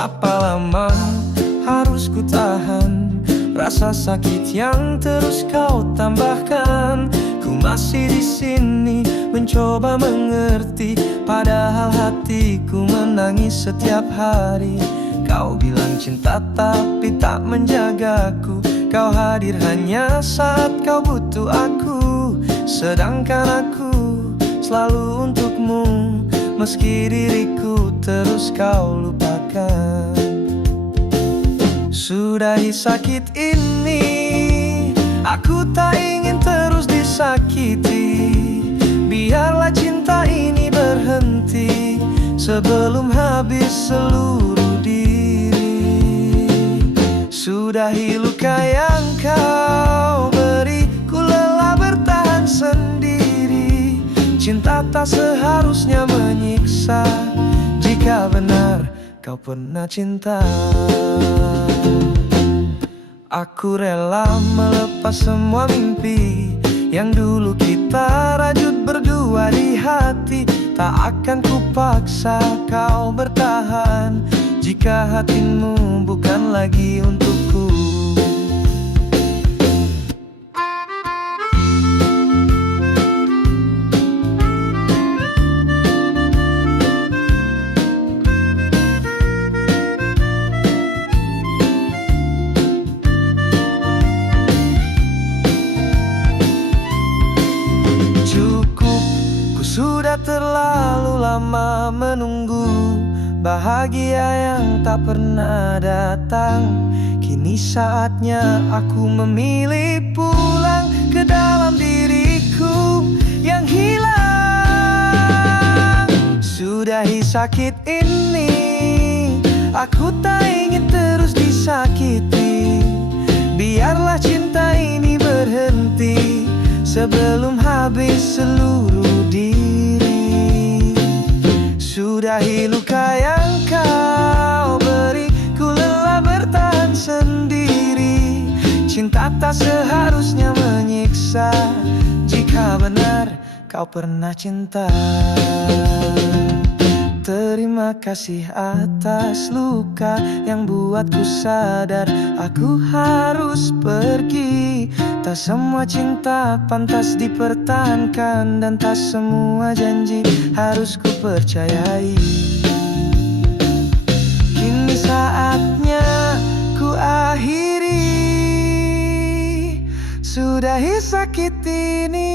Berapa lama harus ku tahan rasa sakit yang terus kau tambahkan? Ku masih di sini mencoba mengerti, padahal hatiku menangis setiap hari. Kau bilang cinta tapi tak menjagaku. Kau hadir hanya saat kau butuh aku, sedangkan aku selalu untukmu, meski diriku terus kau lupakan. Sudahi sakit ini, aku tak ingin terus disakiti. Biarlah cinta ini berhenti sebelum habis seluruh diri. Sudahi luka yang kau beri, ku lelah bertahan sendiri. Cinta tak seharusnya menyiksa, jika benar kau pernah cinta. Aku rela melepas semua mimpi yang dulu kita rajut berdua di hati. Tak akan ku paksa kau bertahan, jika hatimu bukan lagi untukku. Sudah terlalu lama menunggu bahagia yang tak pernah datang. Kini saatnya aku memilih pulang ke dalam diriku yang hilang. Sudahi sakit ini, aku tak ingin terus disakiti. Biarlah cinta ini berhenti sebelum habis seluruh diri. Sudahi luka yang kau beri, ku lelah bertahan sendiri. Cinta tak seharusnya menyiksa, jika benar kau pernah cinta. Terima kasih atas luka yang buatku sadar aku harus pergi. Tak semua cinta pantas dipertahankan, dan tak semua janji harus ku percayai. Kini saatnya ku akhiri, sudahi sakit ini.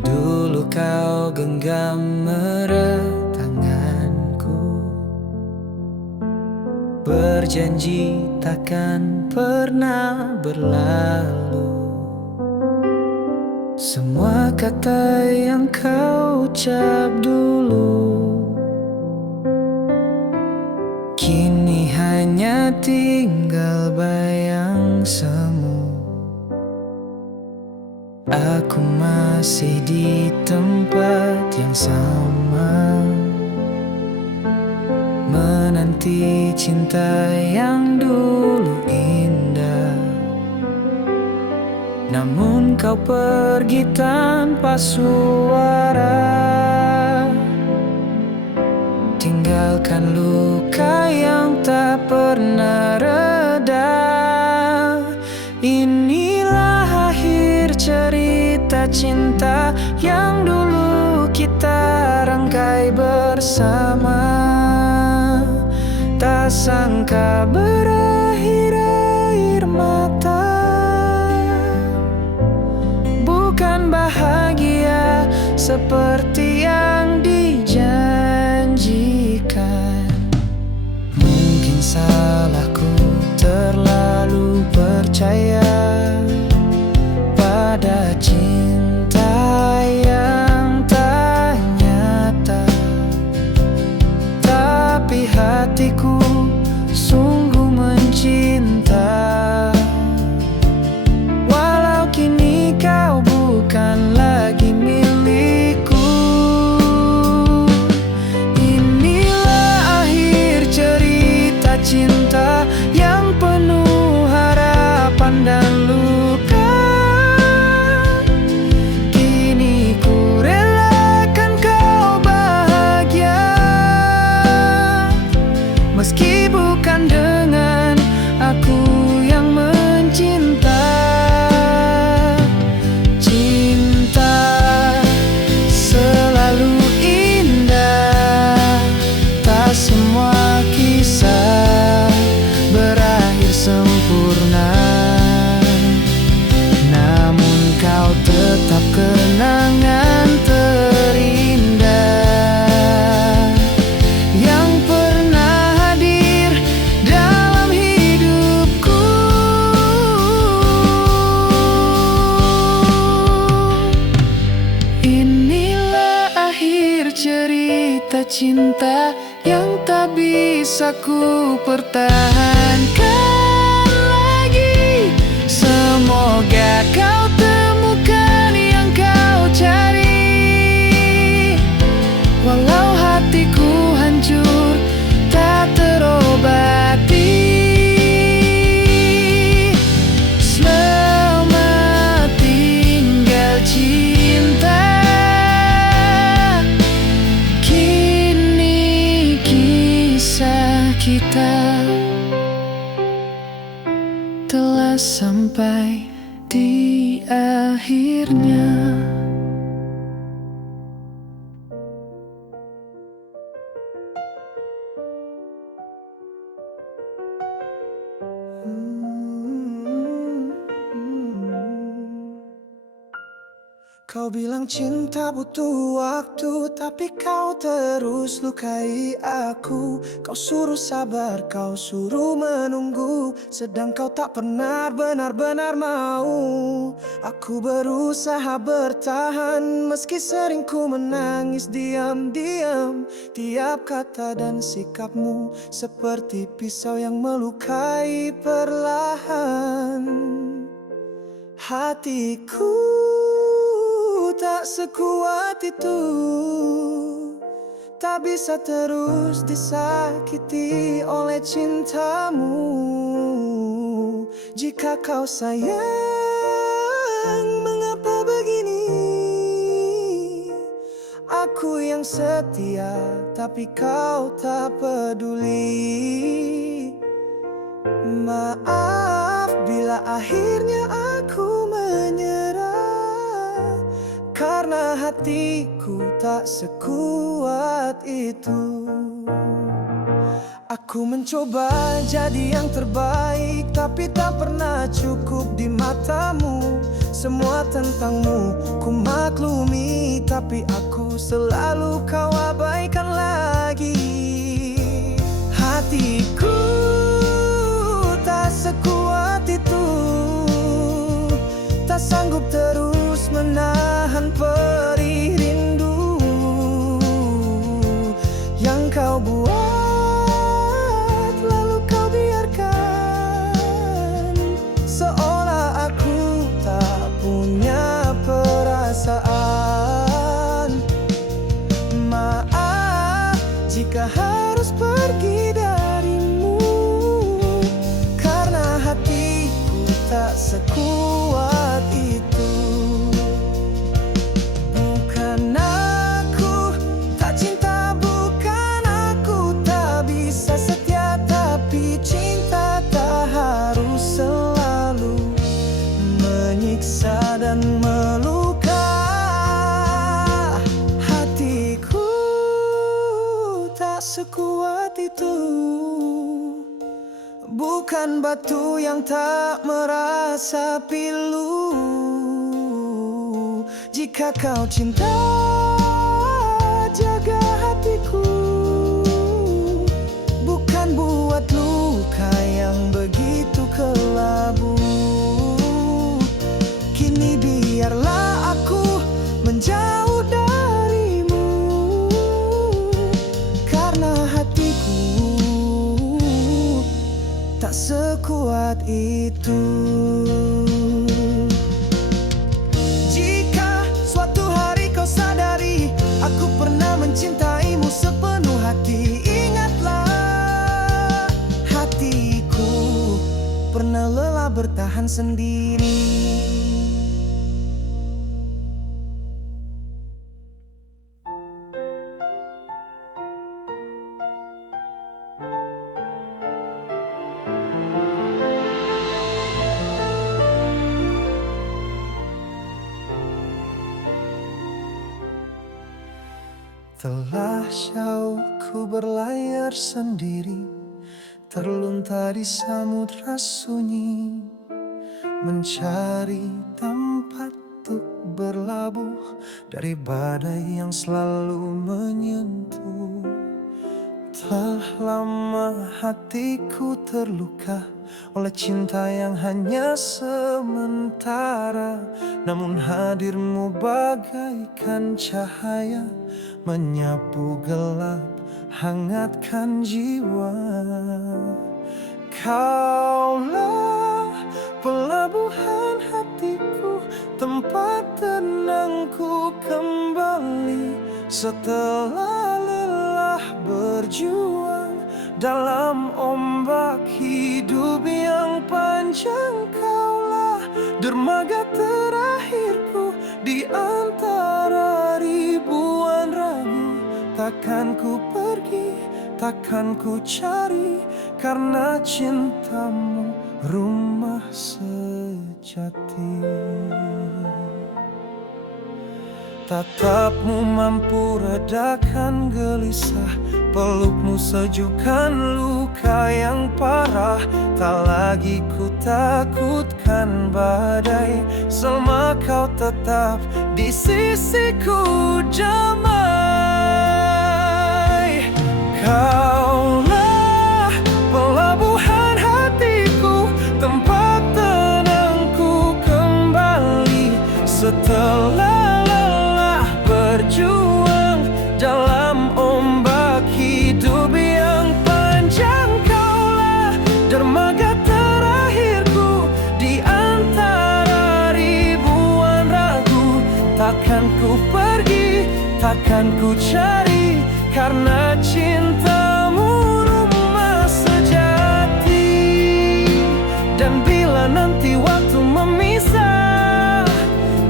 Dulu kau genggam erat tanganku, berjanji takkan pernah berlalu. Semua kata yang kau ucap dulu kini hanya tinggal bayang semu. Aku masih di tempat yang sama, menanti cinta yang dulu indah. Namun kau pergi tanpa suara, tinggalkan luka yang tak pernah reda. Inilah akhir cerita cinta yang dulu kita rangkai bersama. Tak sangka berakhir air mata, bukan bahagia seperti yang dijanjikan. Mungkin salahku terlalu percaya pada cinta yang tak nyata, tapi hatiku sungguh mencinta. Walau kini kau bukan lagi milikku, cerita cinta yang tak bisa ku pertahankan lagi. Semoga kau temukan yang kau cari. Walau hatiku hancur tak terobati. Selamat tinggal cinta. Kini kisah kita telah sampai di akhirnya. Kau bilang cinta butuh waktu, tapi kau terus lukai aku. Kau suruh sabar, kau suruh menunggu, sedang kau tak pernah benar-benar mau. Aku berusaha bertahan, meski sering ku menangis diam-diam. Tiap kata dan sikapmu seperti pisau yang melukai perlahan. Hatiku tak sekuat itu, tak bisa terus disakiti oleh cintamu. Jika kau sayang, mengapa begini? Aku yang setia, tapi kau tak peduli. Maaf bila akhirnya aku menyerah, karena hatiku tak sekuat itu. Aku mencoba jadi yang terbaik, tapi tak pernah cukup di matamu. Semua tentangmu ku maklumi, tapi aku selalu kau abaikan lagi. Hatiku tak sekuat itu, tak sanggup terus menahan perih rindu yang kau buat, lalu kau biarkan, seolah aku tak punya perasaan. Maaf jika harus pergi darimu, karena hatiku tak sekuat itu. Bukan aku tak cinta, bukan aku tak bisa setia, tapi cinta tak harus selalu menyiksa dan meluka. Hatiku tak sekuat itu, bukan batu yang tak merasa pilu. Jika kau cinta, jaga hatiku, bukan buat luka yang begitu kelabu. Kini biarlah aku menjauh darimu, karena hatiku tak sekuat itu. Jika suatu hari kau sadari aku pernah mencintaimu sepenuh hati, ingatlah hatiku pernah lelah bertahan sendiri. Telah jauh ku berlayar sendiri, terluntar di samudra sunyi, mencari tempat untuk berlabuh dari badai yang selalu menyentuh. Telah lama hatiku terluka oleh cinta yang hanya sementara. Namun hadirmu bagaikan cahaya, menyapu gelap, hangatkan jiwa. Kaulah pelabuhan hatiku, tempat tenangku kembali. Setelah lelah berjuang dalam ombak hidup yang panjang, kaulah dermaga terakhirku di antara ribuan ragu. Takkan ku pergi, takkan ku cari, karena cintamu rumah sejati. Tatapmu mampu redakan gelisah, pelukmu sejukkan luka yang parah. Tak lagi ku takutkan badai, selama kau tetap di sisiku damai. Kaulah pelabuhan hatiku, tempat tenangku kembali. Setelah berjuang dalam ombak hidup yang panjang, kaulah dermaga terakhirku di antara ribuan ragu. Takkan ku pergi, takkan ku cari, karena cintamu rumah sejati. Dan bila nanti waktu memisah,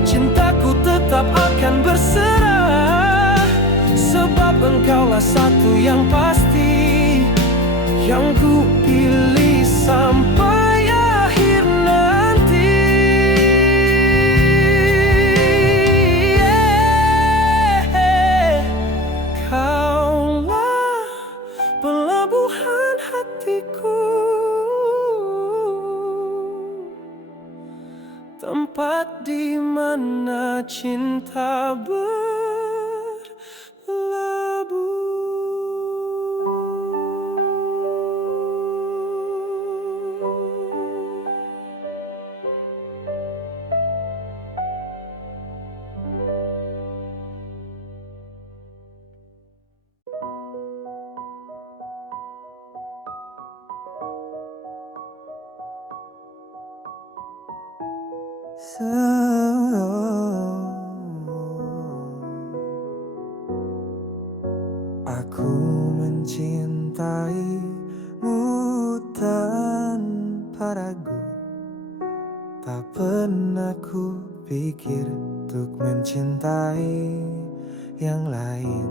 cintaku tetap akan berserah, sebab engkaulah satu yang pasti, yang ku pilih sampai akhir nanti. Kaulah pelabuhan hatiku, tempat di mana cinta berlabuh. Aku mencintaimu tanpa ragu. Tak pernah ku pikir untuk mencintai yang lain.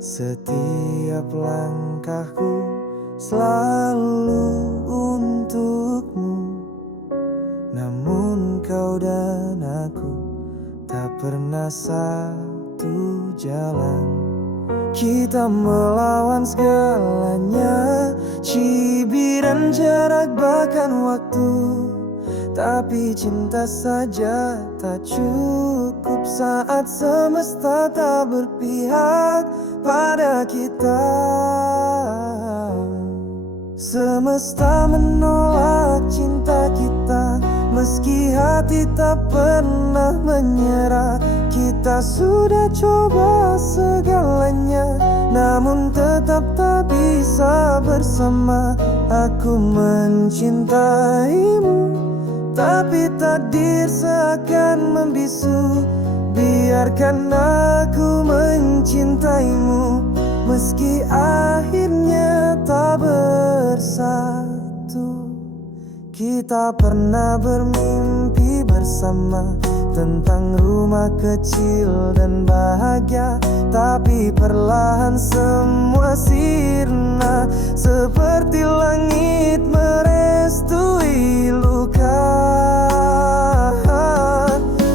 Setiap langkahku selalu untukmu, namun kau dan aku tak pernah satu jalan. Kita melawan segalanya, cibiran jarak bahkan waktu. Tapi cinta saja tak cukup saat semesta tak berpihak pada kita. Semesta menolak cinta kita, meski hati tak pernah menyerah. Kita sudah coba segalanya, namun tetap tak bisa bersama. Aku mencintaimu, tapi takdir seakan membisu. Biarkan aku mencintaimu, meski akhirnya tak bersatu. Kita pernah bermimpi bersama tentang rumah kecil dan bahagia, tapi perlahan semua sirna, seperti langit merestui luka.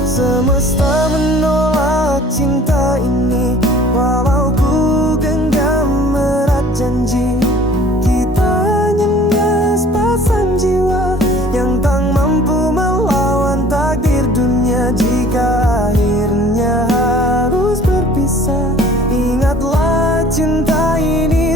Semesta menolak cinta ini, walau ku genggam erat janji. Kita hanya sepasang jiwa yang tak mampu melawan takdir dunia. Jika akhirnya harus berpisah, ingatlah cinta ini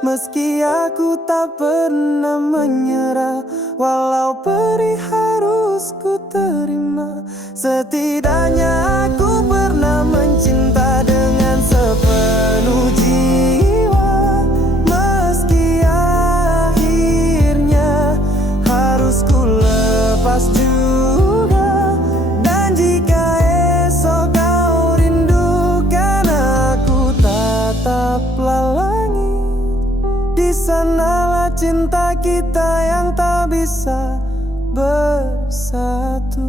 Meski aku tak pernah menyerah, walau perih harus ku terima. Setidaknya aku pernah mencinta dengan sepenuh jiwa. Meski akhirnya harus ku lepas juga. Dan jika esok kau rindukan aku, tataplah langit. Di sanalah cinta kita yang tak bisa bersatu.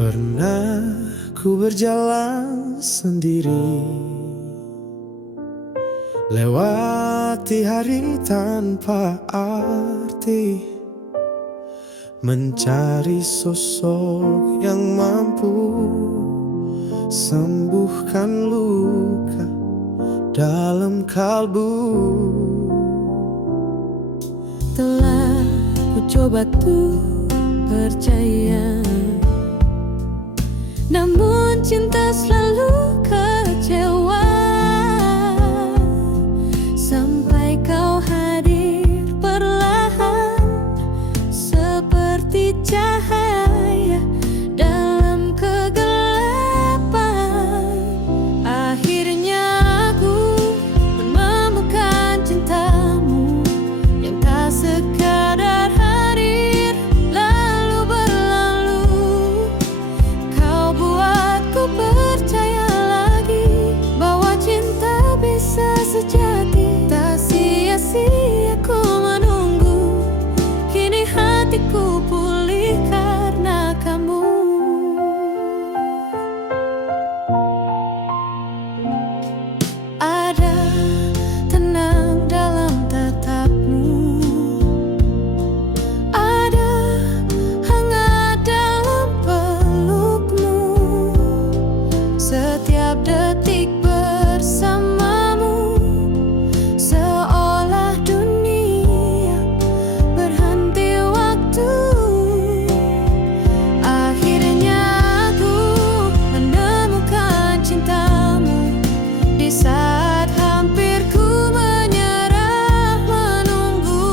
Pernah ku berjalan sendiri, lewati hari tanpa arti, mencari sosok yang mampu sembuhkan luka dalam kalbu. Telah ku coba tuh percaya, namun cinta selalu kecewa. Sampai kau hadir perlahan, seperti cahaya dalam kegelapan. Akhirnya aku menemukan cintamu yang tak sekadar hadir lalu berlalu. Kau buatku percaya lagi bahwa cinta bisa sejati. Tak sia-sia ku menunggu, kini hatiku pulih karena kamu. Ada tenang dalam tatapmu, ada hangat dalam pelukmu. Setiap detik bersamamu seolah dunia berhenti waktu. Akhirnya aku menemukan cintamu di saat hampir ku menyerah menunggu.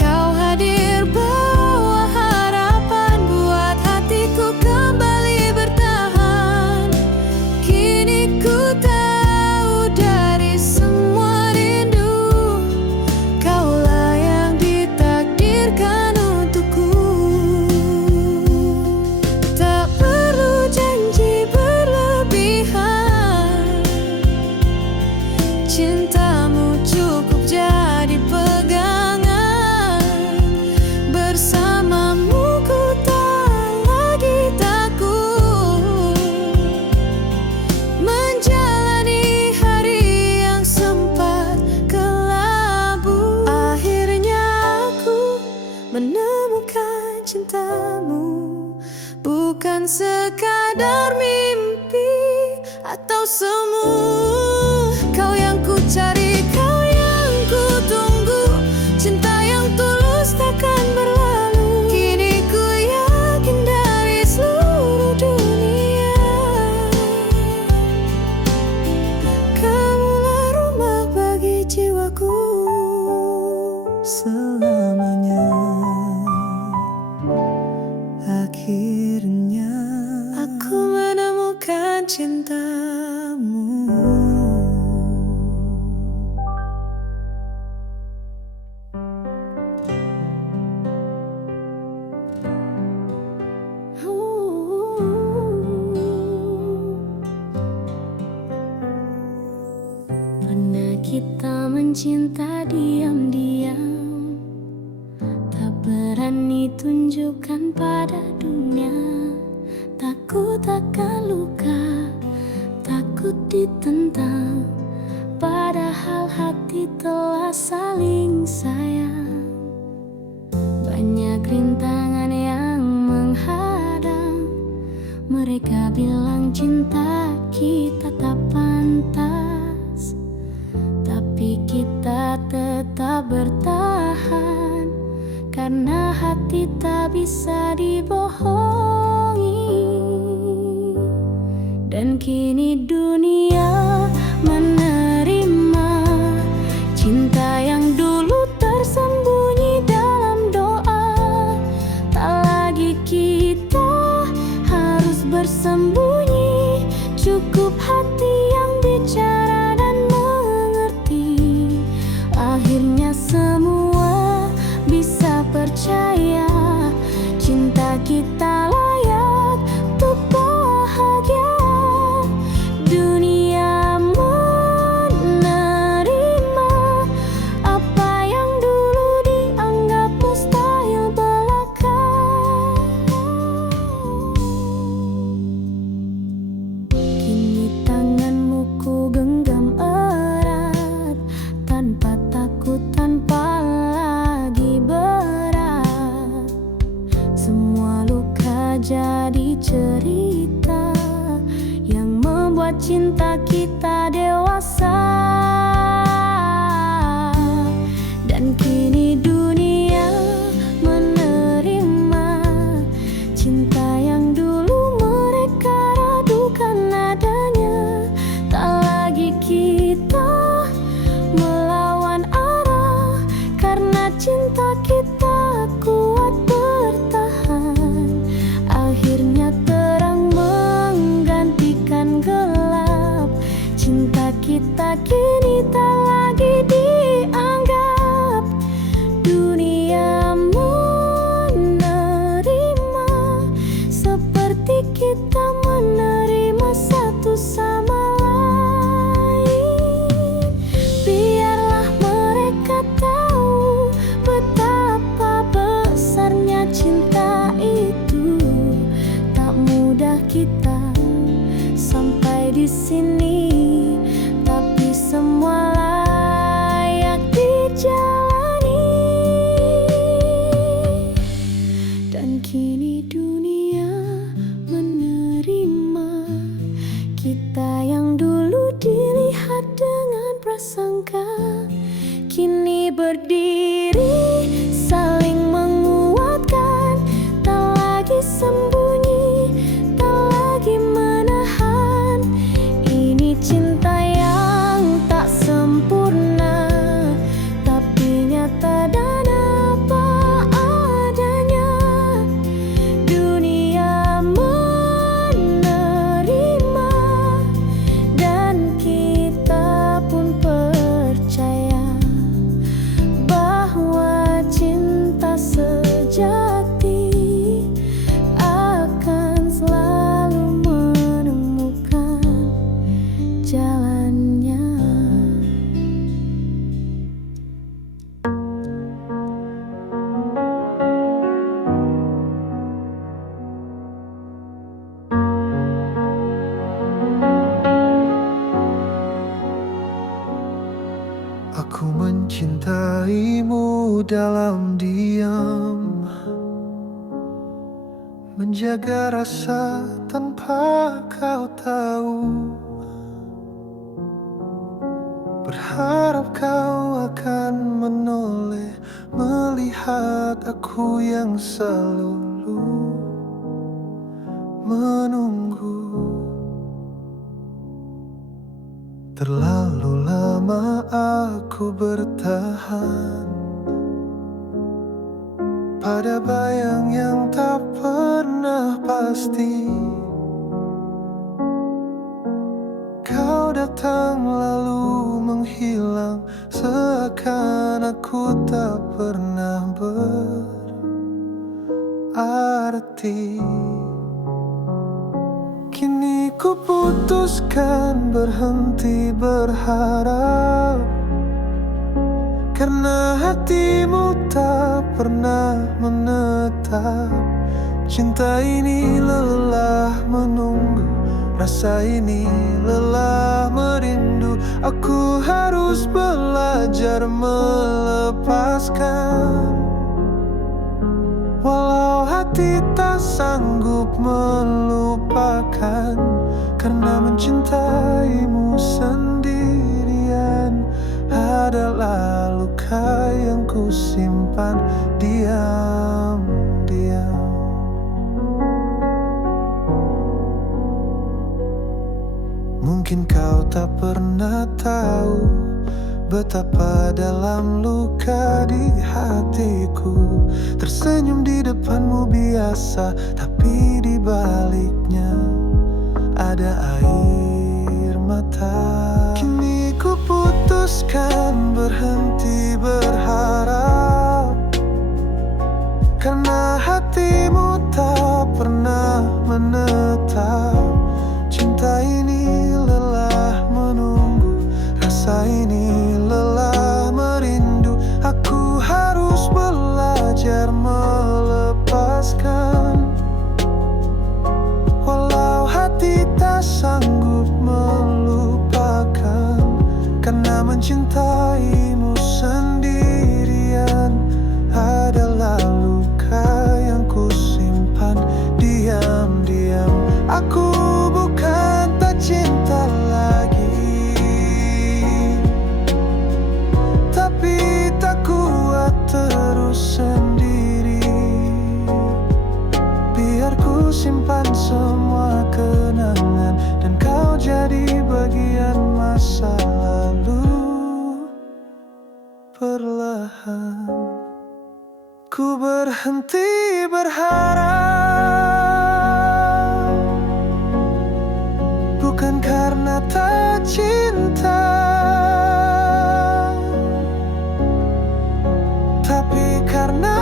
Kau hadir bawa harapan buat hatiku kembali bertahan. Kini ku tahu dari semua rindu, kaulah yang ditakdirkan untukku. Tak perlu janji berlebihan, cintamu cukup jadi pegangan. Bersamamu ku tak lagi takut menjalani hari yang sempat kelabu. Akhirnya aku menemukan cintamu, bukan sekadar mimpi atau semu. Kau yang ku cari, kau yang ku tunggu, cinta yang tulus takkan berlalu. Kini ku yakin dari seluruh dunia, kamulah rumah bagi jiwaku Selamanya, akhirnya aku menemukan cintamu. Pernah kita mencinta diam-diam, tak berani tunjukkan pada dunia. Takut akan luka, takut ditentang, padahal hati telah saling sayang. Banyak rintangan yang menghadang, Mereka bilang cinta kita tak pantas, tapi kita tetap bertahan, karena hati tak bisa dibohongi. Dan kini dunia menerima cinta yang dulu tersembunyi dalam doa. Tak lagi kita harus bersembunyi, cukup hati yang bicara dan mengerti. Akhirnya semua bisa percaya, cinta kita layak untuk bahagia. Dunia menerima apa yang dulu dianggap mustahil belaka. Kini tanganmu ku genggam erat, tanpa takut, tanpa lagi berat. Semua luka jadi cerita yang membuat cinta kita dewasa. Dan kini dunia menerima cinta yang dulu mereka ragukan adanya. Tak lagi kita melawan arah, karena cinta kita kuat bertahan. Akhirnya terang menggantikan gelap, cinta kita kini tak lagi dianggap. Dunia menerima seperti kita menerima satu sama lain. Biarlah mereka tahu betapa besarnya cinta itu. Tak mudah kita sampai di sini, tapi semua layak dijalani. Dan kini dunia menerima kita yang dulu dilihat dengan prasangka, kini berdiri saling menguatkan. Tak lagi sembunyi, tak lagi menahan. Ini cinta yang tak sempurna, tapi nyata dan apa adanya. Dunia menerima, dan kita pun percaya bahwa cinta sejati akan selalu menemukan jalannya. Aku mencintaimu dalam diam, menjaga rasa tanpa kau tahu. Berharap kau akan menoleh, melihat aku yang selalu menunggu. Terlalu lama aku bertahan pada bayang yang tak pernah pasti. Kau datang lalu menghilang, seakan aku tak pernah berarti. Kini ku putuskan berhenti berharap, karena hatimu tak pernah menetap. Cinta ini lelah menunggu, rasa ini lelah merindu. Aku harus belajar melepaskan, walau hati tak sanggup melupakan. simpan diam-diam. Mungkin kau tak pernah tahu betapa dalam luka di hatiku. Tersenyum di depanmu biasa, tapi di baliknya ada air mata. Kini ku putuskan berhenti berharap, karena hatimu tak pernah menetap. Cinta ini lelah menunggu, rasa ini lelah merindu. Aku harus belajar melepaskan, walau hati tak sanggup melupakan. Karena mencintaimu sendirian adalah luka yang kusimpan diam-diam. Aku bukan tak cinta lagi, tapi tak kuat terus sendiri. Biar ku simpan semua kenangan, dan kau jadi bagian masa lalu. Perlahan ku berhenti berharap, bukan karena tak cinta, tapi karena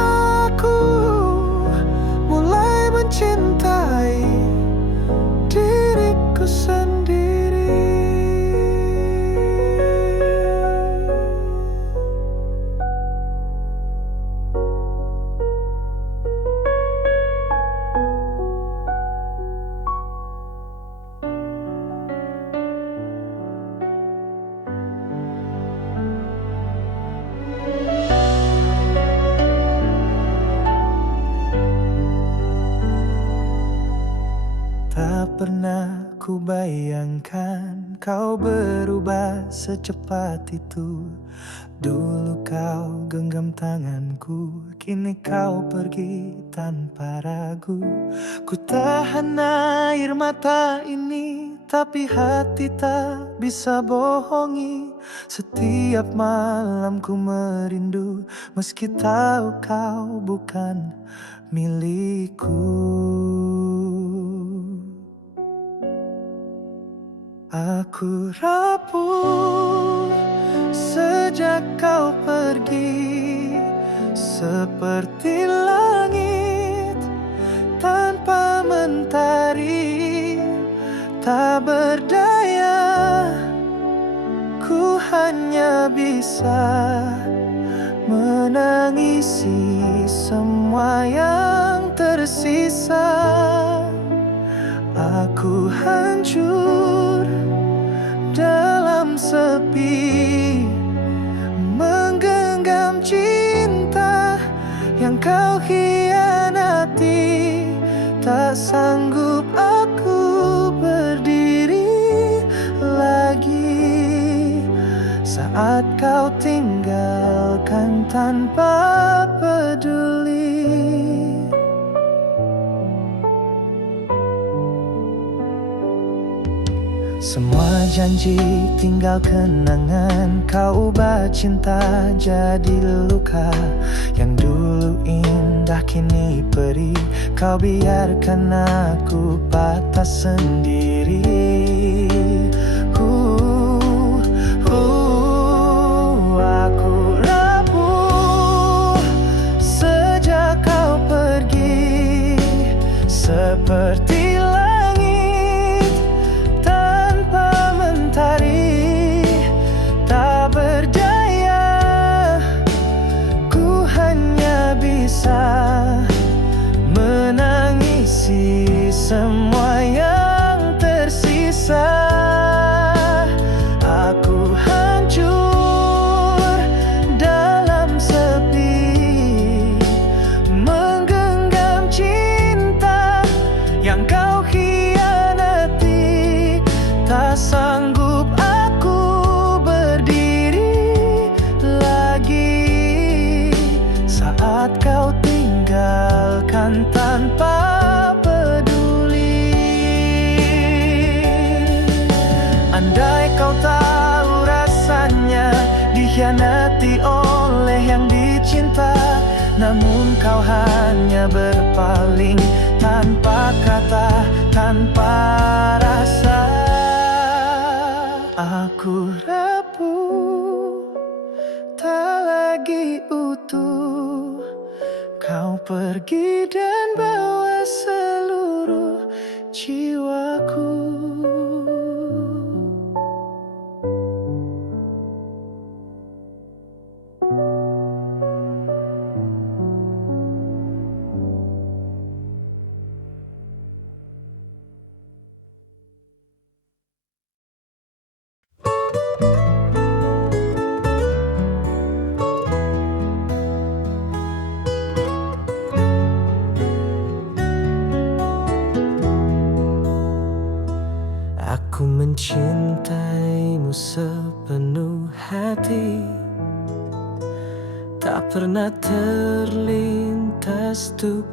aku mulai mencintai diriku sendiri. Tak pernah ku bayangkan kau berubah secepat itu. Dulu kau genggam tanganku, kini kau pergi tanpa ragu. Ku tahan air mata ini, tapi hati tak bisa bohongi. Setiap malam ku merindu, meski tahu kau bukan milikku. Aku rapuh sejak kau pergi, seperti langit tanpa mentari. Tak berdaya, ku hanya bisa menangisi semua yang tersisa. Aku hancur dalam sepi, menggenggam cinta yang kau hianati. Tak sanggup aku berdiri lagi saat kau tinggalkan tanpa peduli. Semua janji tinggal kenangan, kau ubah cinta jadi luka. Yang dulu indah kini perih, kau biarkan aku patah sendiri. Aku rapuh sejak kau pergi, seperti langit tanpa mentari. Tak berdaya, ku hanya bisa menangisi semua yang tersisa. hanya berpaling tanpa kata, tanpa rasa. Aku rapuh, tak lagi utuh. Kau pergi dan bawa seluruh jiwaku. Aku mencintaimu sepenuh hati, tak pernah terlintas untuk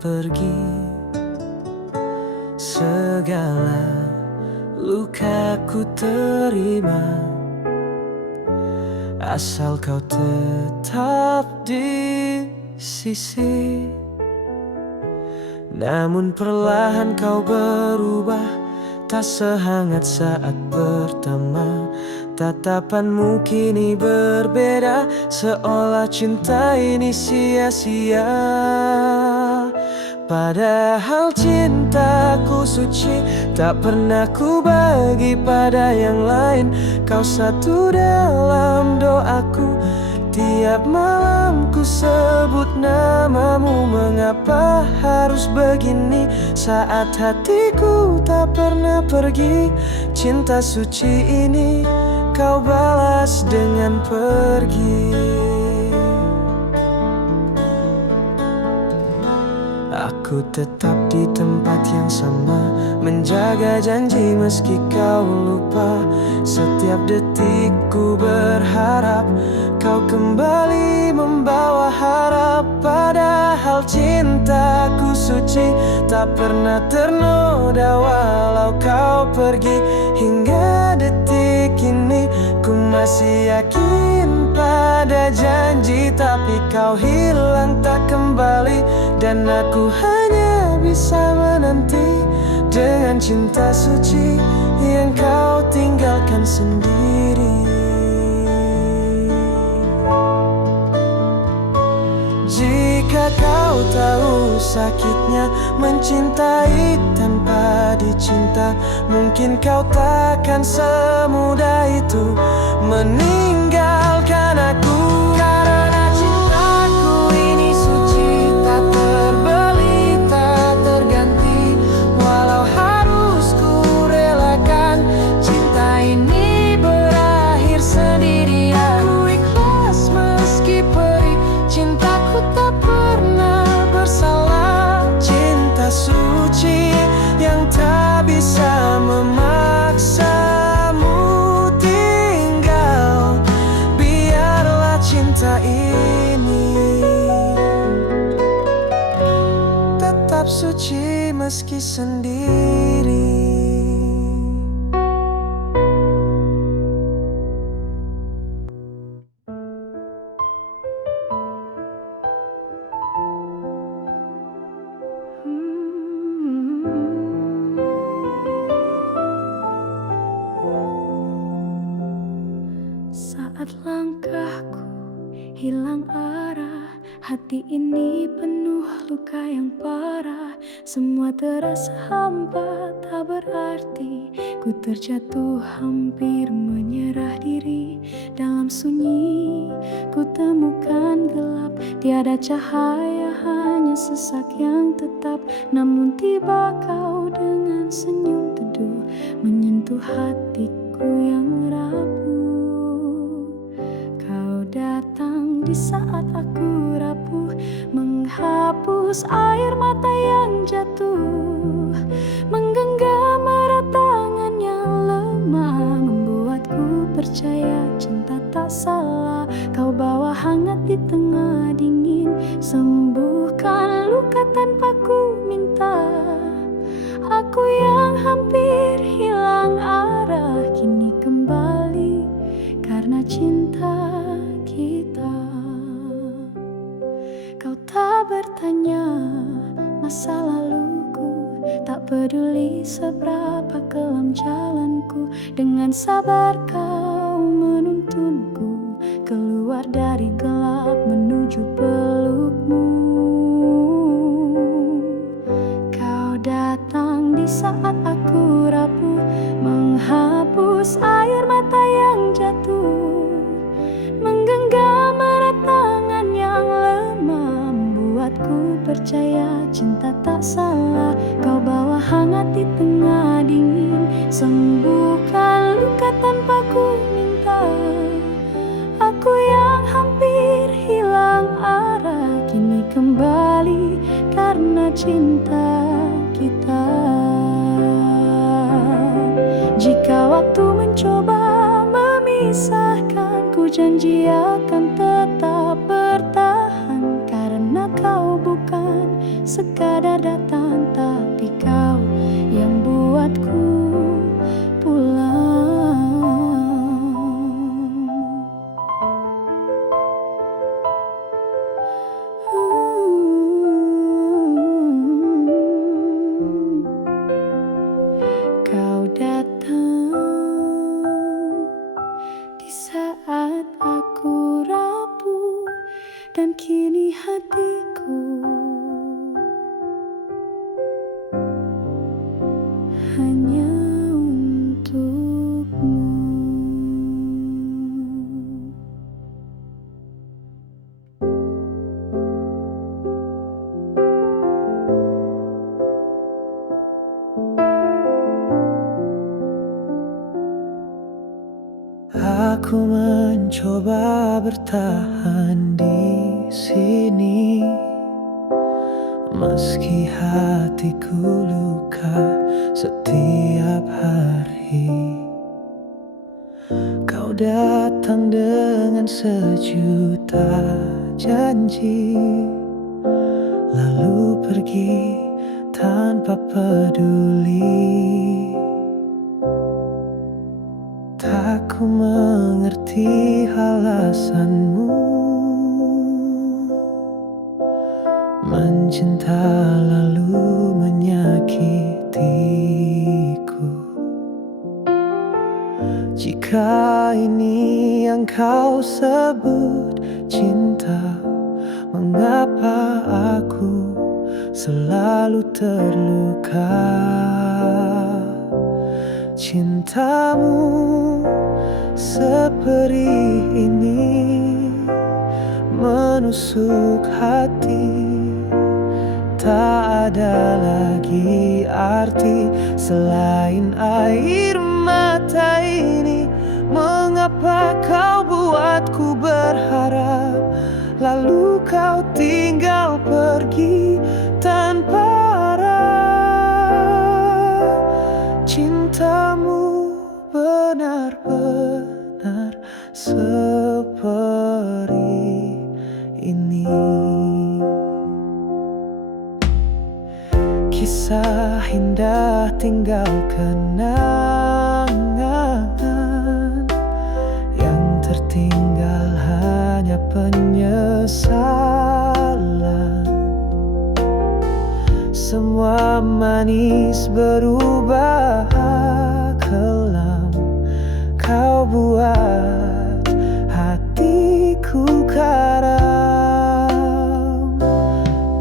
pergi. Segala luka ku terima, asal kau tetap di sisi. Namun perlahan kau berubah, tak sehangat saat pertama. Tatapanmu kini berbeda, seolah cinta ini sia-sia. Padahal cintaku suci, tak pernah ku bagi pada yang lain. Kau satu dalam doaku, tiap malam ku sebut namamu. Mengapa harus begini saat hatiku tak pernah pergi? Cinta suci ini kau balas dengan pergi. Aku tetap di tempat yang sama, menjaga janji meski kau lupa. Setiap detik ku berharap kau kembali membawa harap. Padahal cintaku suci, tak pernah ternoda walau kau pergi. Hingga detik ini ku masih yakin pada janji, tapi kau hilang tak kembali. Dan aku hanya bisa menanti dengan cinta suci yang kau tinggalkan sendiri. Jika kau tahu sakitnya mencintai tanpa dicinta, mungkin kau takkan semudah itu meninggalkan aku. Karena cintaku ini suci, tak terbeli, tak terganti. Walau harus ku relakan cinta ini berakhir sendirian. Ku ikhlas meski perih, cintaku tak pernah bersalah. Cinta suci yang tak bisa memaksamu tinggal. Biarlah cinta ini tetap suci meski sendiri. Saat langkahku hilang arah, hati ini penuh luka yang parah. Semua terasa hampa, tak berarti. Ku terjatuh hampir menyerah diri. Dalam sunyi ku temukan gelap, tiada cahaya, hanya sesak yang tetap. Namun tiba kau dengan senyum teduh, menyentuh hatiku yang rapuh. Kau datang di saat aku rapuh, menghapus air mata yang jatuh, menggenggam erat tangan yang lemah, membuatku percaya cinta tak salah. Kau bawa hangat di tengah dingin, sembuhkan luka tanpa ku minta. Aku yang hampir hilang arah, kini kembali karena cinta kita. Kau tak bertanya menemukan jalanku. Dengan sabar kau menuntunku keluar dari gelap menuju pelukmu. Kau datang di saat aku rapuh, menghapus air mata yang jatuh, menggenggam erat tangan yang lemah, membuatku percaya cinta tak salah. Kau bawa hangat di tengah dingin, sembuhkan luka tanpa ku minta. Aku yang hampir hilang arah kini kembali karena cinta kita. Jika waktu mencoba memisahkan, ku janji akan tetap bertahan. Karena kau bukan sekadar datang, tapi kau yang buatku pulang. Kau datang di saat aku rapuh, dan kini hatiku hanya untukmu. Aku mencoba bertahan di sini, meski hatiku luka setiap hari. Kau datang dengan sejuta janji, lalu pergi tanpa peduli. Tak ku mengerti alasanmu mencinta lalu menyakitiku. Jika ini yang kau sebut cinta, mengapa aku selalu terluka? Cintamu seperti ini menusuk hati, tak ada lagi arti selain air mata ini. Mengapa kau buatku berharap, lalu kau tinggal pergi tanpa arah? Cintamu benar-benar seperti ini. Kisah indah tinggal kenangan, yang tertinggal hanya penyesalan. Semua manis berubah kelam, kau buat hatiku karam.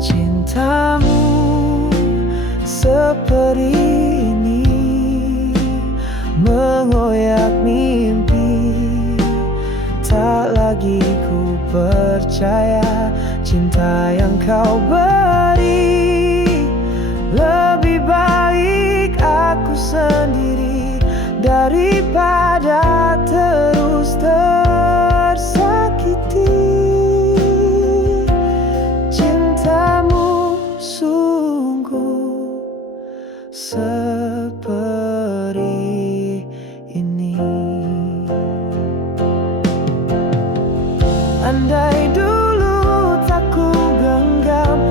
Cintamu seperti ini mengoyak mimpi, tak lagi ku percaya cinta yang kau beri. Lebih baik aku sendiri daripada terus tersakiti. Cintamu sungguh seperti ini. Andai dulu tak ku genggam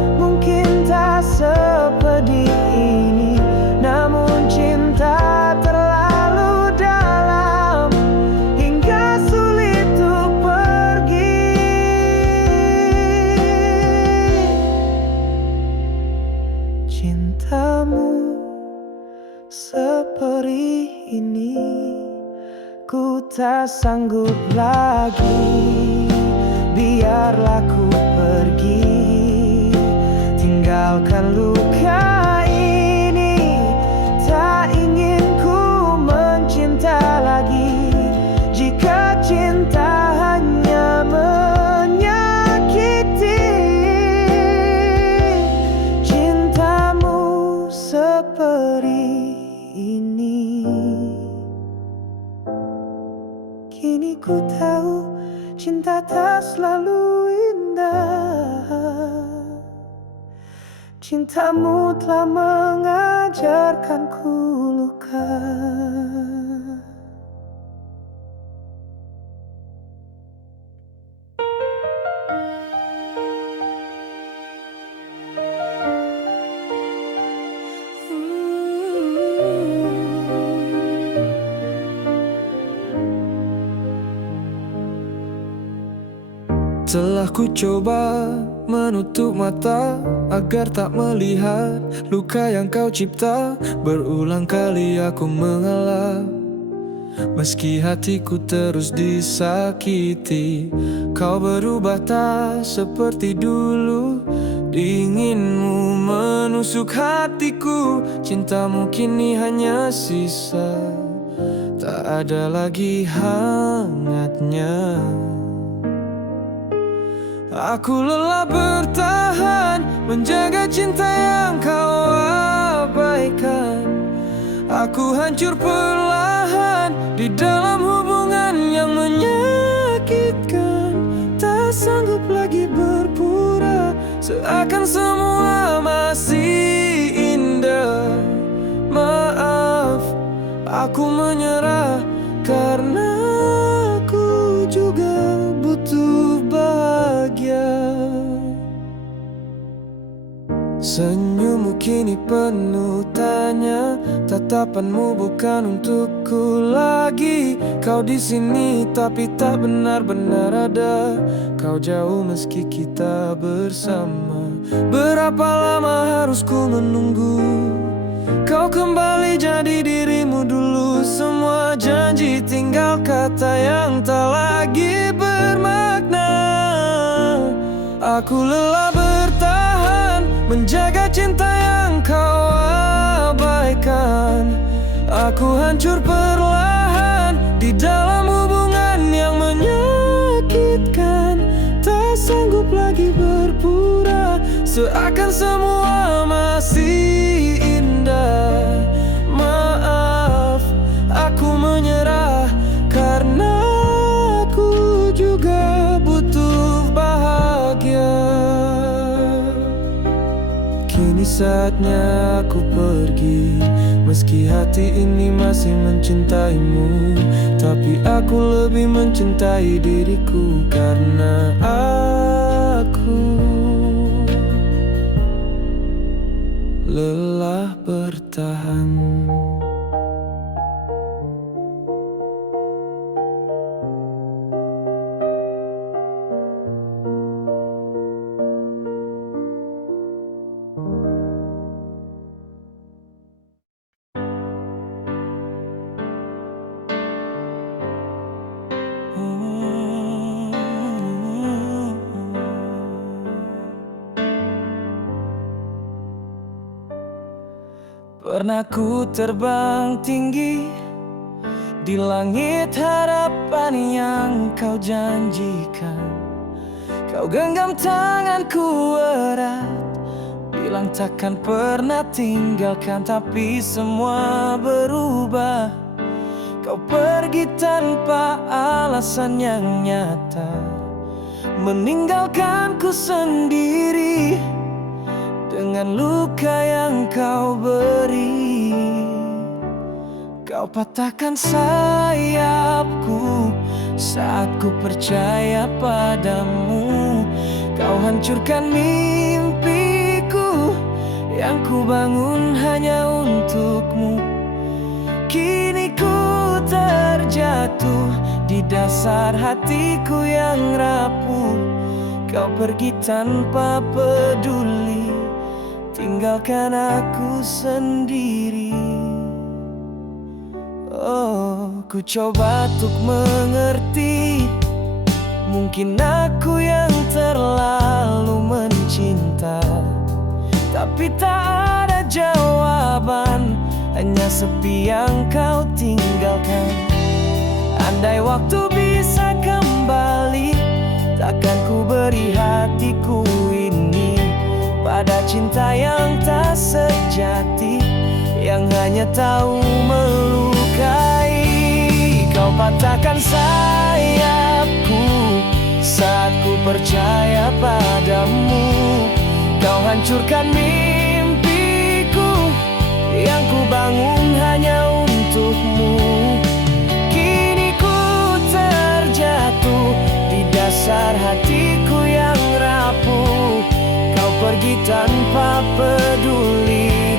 tak sanggup lagi. Biarlah ku pergi, tinggalkan luka ini. Tak ingin ku mencinta lagi, jika cinta hanya menyakiti. Cintamu seperti ini. Kini ku tahu cinta tak selalu indah. Cintamu telah mengajarkanku luka. Telah ku coba menutup mata agar tak melihat luka yang kau cipta. Berulang kali aku mengalah, meski hatiku terus disakiti. Kau berubah tak seperti dulu, dinginmu menusuk hatiku. Cintamu kini hanya sisa, tak ada lagi hangatnya. Aku lelah bertahan, menjaga cinta yang kau abaikan. Aku hancur perlahan di dalam hubungan yang menyakitkan. Tak sanggup lagi berpura, seakan semua masih indah. Maaf, aku menyerah karena aku juga butuh bahagia. Senyummu kini penuh tanya, tatapanmu bukan untukku lagi. Kau di sini tapi tak benar-benar ada. Kau jauh meski kita bersama. Berapa lama harus ku menunggu kau kembali jadi dirimu dulu? Semua janji tinggal kata yang tak lagi bermakna. Aku lelah bertahan, menjaga cinta yang kau abaikan. Aku hancur perlahan di dalam hubungan yang menyakitkan. Tak sanggup lagi berpura, seakan semua masih indah. Maaf, aku menyerah karena aku juga butuh bahagia. Kini saatnya aku pergi, meski hati ini masih mencintaimu. Tapi aku lebih mencintai diriku karena aku lelah bertahan. Pernah ku terbang tinggi di langit harapan yang kau janjikan. Kau genggam tanganku erat, bilang takkan pernah tinggalkan. Tapi semua berubah, kau pergi tanpa alasan yang nyata, meninggalkanku sendiri dengan luka yang kau beri. Kau patahkan sayapku saat ku percaya padamu. Kau hancurkan mimpiku yang ku bangun hanya untukmu. Kini ku terjatuh di dasar hatiku yang rapuh. Kau pergi tanpa peduli, tinggalkan aku sendiri. Oh, ku coba untuk mengerti. Mungkin aku yang terlalu mencinta, tapi tak ada jawaban, hanya sepi yang kau tinggalkan. Andai waktu bisa kembali, takkan ku beri hatiku ini pada cinta yang tak sejati, yang hanya tahu melukai. Kau patahkan sayapku saat ku percaya padamu. Kau hancurkan mimpiku yang ku bangun hanya untukmu. Kini ku terjatuh di dasar hatiku yang rapuh. Kau pergi tanpa peduli,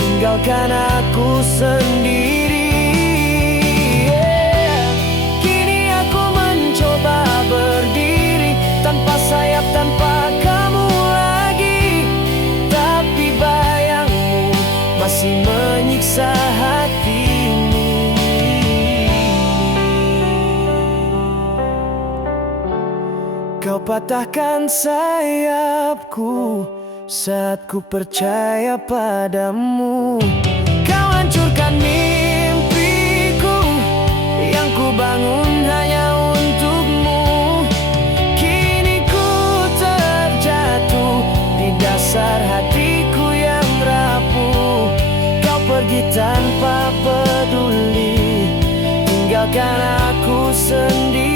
tinggalkan aku sendiri. Kini aku mencoba berdiri tanpa sayap, tanpa kamu lagi, tapi bayangmu masih menyiksa hati ini. Kau patahkan sayapku saat ku percaya padamu. Kau hancurkan mimpiku yang ku bangun hanya untukmu. Kini ku terjatuh di dasar hatiku yang rapuh. Kau pergi tanpa peduli, tinggalkan aku sendiri.